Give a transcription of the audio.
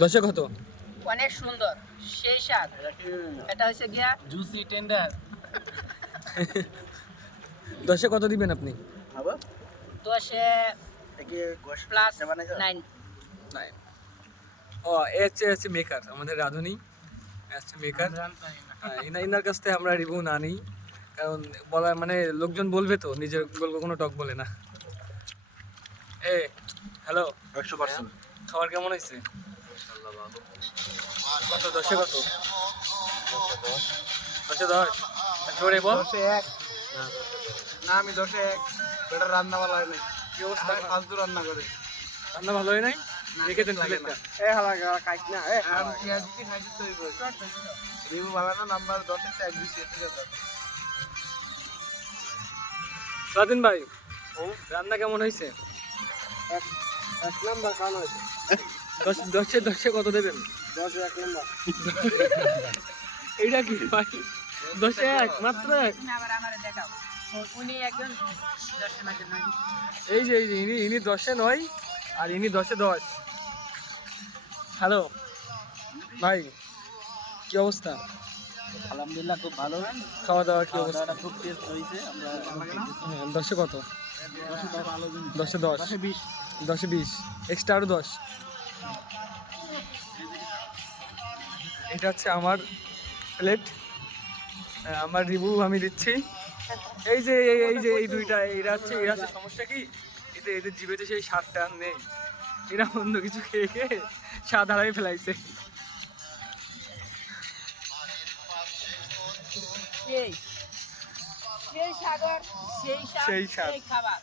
10-এ কত? অনেক সুন্দর, সেই স্বাদ। এটা হচ্ছে গিয়া জুসি টেন্ডার। 10-এ কত দিবেন আপনি? 10-এ প্লাস 9। নাই। ও এ হচ্ছে মেকার, আমাদের রাঁধুনি হচ্ছে মেকার। ইনার কাছ থেকে আমরা রিভিউ না নিই, কারণ বলা মানে লোকজন বলবে তো, নিজের গল্প কোনো টক বলে না। হ্যালো, 100%। খাবার কেমন হয়েছে? কত 10-এ কত? 10-এ 10? জোরে বল। 10-এ 1 না, আমি 10-এ 1। এটা রান্না ভালো হয় নাই। কি অবস্থা? ফালতু রান্না করে। রান্না ভালো হয় নাই? রেখে দেন প্লেটটা। এখন পেঁয়াজ দিয়ে খাইতে তো হইব। রিভিউ ভালো না, নাম্বার 10-এ 1 দিছি, ঠিক আছে। স্বাধীন ভাই, রান্না কেমন হয়েছে? এক নাম্বার খাওয়ানো হয়েছে। 10-এ কত দেবেন? 10-এ 1 নাম্বার। এইটা কি ভাই? 10-এ 1, মাত্র 1? তুমি আবার আমারে দেখাও। উনি একজন 10-এর মধ্যে 9 দিচ্ছে। এই যে ইনি 10-এ 9 আর ইনি 10-এ 10। হ্যালো ভাই, কি অবস্থা? আলহামদুলিল্লাহ, খুব ভালো। খাওয়া দাওয়া কি অবস্থা? খাওয়া-দাওয়াটা খুব টেস্ট হয়েছে। আমরা 10-এ কত? 10-এ ভালো জিনিস। 10-এ 10, 10-এ 20। 10-এ 20, এক্সট্রা আরো 10। এটা হচ্ছে আমার প্লেট, আমার রিভিউ আমি দিচ্ছি। এই দুইটা এরা হচ্ছে সমস্যা কি, এদের জিভেতে সেই স্বাদটা আর নেই। এরা অন্য কিছু খেয়ে খেয়ে স্বাদ হারাই ফেলাইছে। সেই সেই সাগর, সেই স্বাদ, সেই স্বাদ। সেই খাবার।